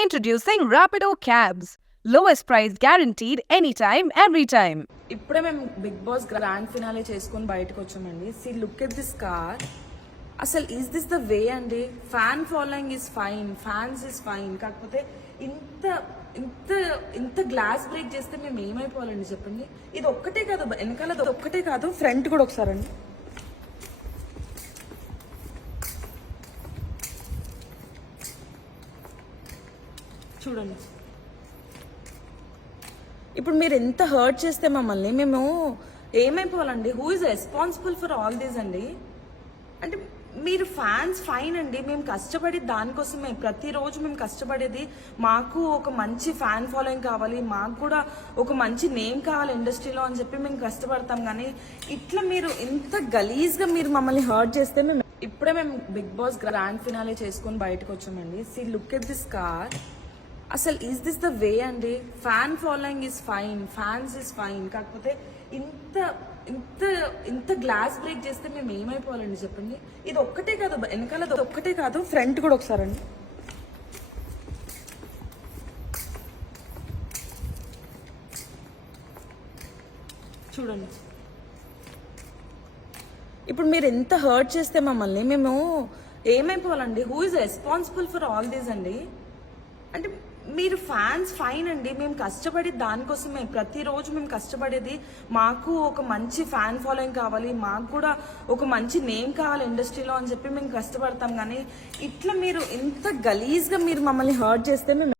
Introducing Rapido Cabs. Lowest price guaranteed anytime, every time. ఇప్పుడే మేము big boss grand finale చేసుకొని బయటకు వచ్చామండి. See look at this car. అసలు ఈజ్ దిస్ ద వే అండి? Fan following is fine, fans is fine. కాకపోతే ఇంత ఇంత ఇంత గ్లాస్ బ్రేక్ చేస్తే మేము ఏమైపోవాలండి చెప్పండి. ఇది ఒక్కటే కాదు, వెనకాల ఒక్కటే కాదు, ఫ్రంట్ కూడా ఒకసారండి. చూడండి, ఇప్పుడు మీరు ఎంత హర్ట్ చేస్తే మమ్మల్ని మేము ఏమైపోవాలండి? Who is responsible for all these అండి? అంటే మీరు ఫ్యాన్స్ ఫైన్ అండి, మేము కష్టపడి దానికోసమే ప్రతిరోజు మేము కష్టపడేది. మాకు ఒక మంచి ఫ్యాన్ ఫాలోయింగ్ కావాలి, మాకు కూడా ఒక మంచి నేమ్ కావాలి ఇండస్ట్రీలో అని చెప్పి మేము కష్టపడతాం. కానీ ఇట్లా మీరు ఇంత గలీజ్గా మీరు మమ్మల్ని హర్ట్ చేస్తే మేము ఇప్పుడే మేము బిగ్ బాస్ గ్రాండ్ ఫినాలే చేసుకొని బయటకు వచ్చామండి. See look at this car. అసలు ఈజ్ దిస్ ద వే అండి? Fan following is fine, fans is fine. కాకపోతే ఇంత ఇంత ఇంత గ్లాస్ బ్రేక్ చేస్తే మేము ఏమైపోవాలండి చెప్పండి. ఇది ఒక్కటే కాదు, వెనకాల ఒక్కటే కాదు, ఫ్రంట్ కూడా ఒకసారండి. చూడండి, ఇప్పుడు మీరు ఎంత హర్ట్ చేస్తే మమ్మల్ని మేము ఏమైపోవాలండి? Who is responsible for all these అండి? అంటే మీరు ఫ్యాన్స్ ఫైన్ అండి, మేము కష్టపడి దానికోసమే ప్రతిరోజు మేము కష్టపడేది. మాకు ఒక మంచి ఫ్యాన్ ఫాలోయింగ్ కావాలి, మాకు కూడా ఒక మంచి నేమ్ కావాలి ఇండస్ట్రీలో అని చెప్పి మేము కష్టపడతాం. కానీ ఇట్లా మీరు ఇంత గలీజ్గా మీరు మమ్మల్ని హర్ట్ చేస్తే మేము